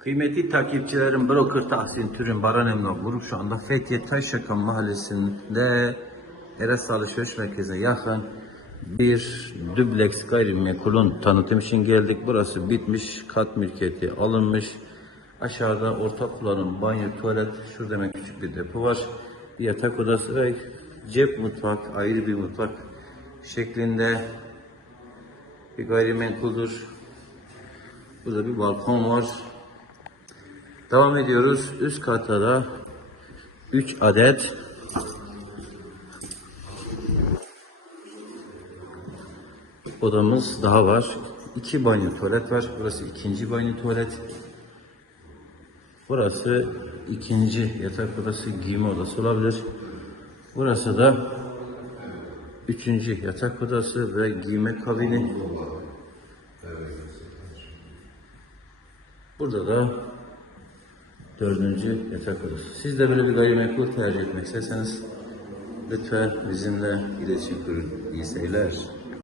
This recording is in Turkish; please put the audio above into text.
Kıymetli takipçilerim Broker Tahsin Türün Baran Emlak Grup şu anda Fethiye Taşyakan Mahallesi'nde Eres Alışveriş Merkezi'ne yakın bir dubleks gayrimenkulün tanıtım için geldik. Burası bitmiş, kat mülkiyeti alınmış. Aşağıda ortak kullanım, banyo, tuvalet, şurada hemen küçük bir depo var. Bir yatak odası ve cep mutfak, ayrı bir mutfak şeklinde bir gayrimenkuldür. Burada bir balkon var. Devam ediyoruz. Üst katta da 3 adet odamız daha var. 2 banyo tuvalet var. Burası ikinci banyo tuvalet. Burası ikinci yatak odası, giyme odası olabilir. Burası da üçüncü yatak odası ve giyme kabini. Burada da dördüncü yatak odası. Siz de böyle bir gayrimenkul tercih etmek isterseniz lütfen bizimle iletişim kurun. İyi seyirler.